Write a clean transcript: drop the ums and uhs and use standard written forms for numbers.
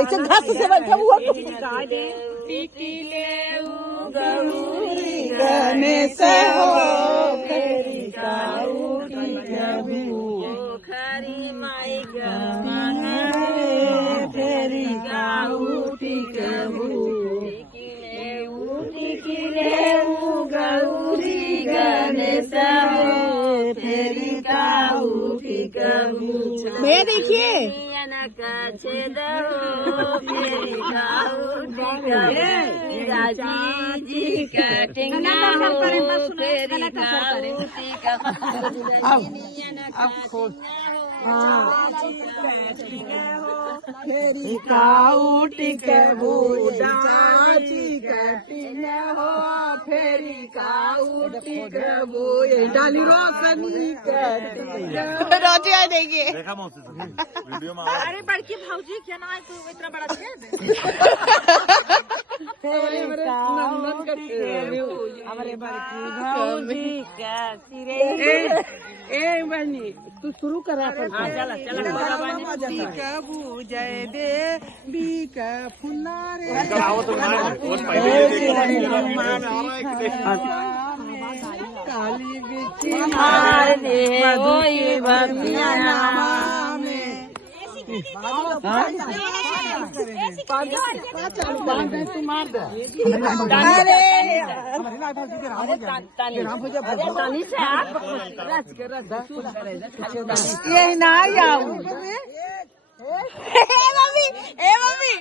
ऐसे घास से बैठा हुआ गणेश हो फेरी खरी माई फेरी गौरी गणेश फेरी भैया देखिए फेरी काउटी के बूढ़ी कटिंग हो फेरी काउटी के डाली रोशनी रोटी आ देंगे देखा मौसी वीडियो में अरे बड़की भाऊजी क्या ना तू इतना बड़ा हमारे बड़की भाऊजी क्या सिरे ए बनी तू शुरू करा चला जय दे बीका फुलारे काली बिची मारे ओई बबिया में मार दे ये ना आऊ मम्मी ए मम्मी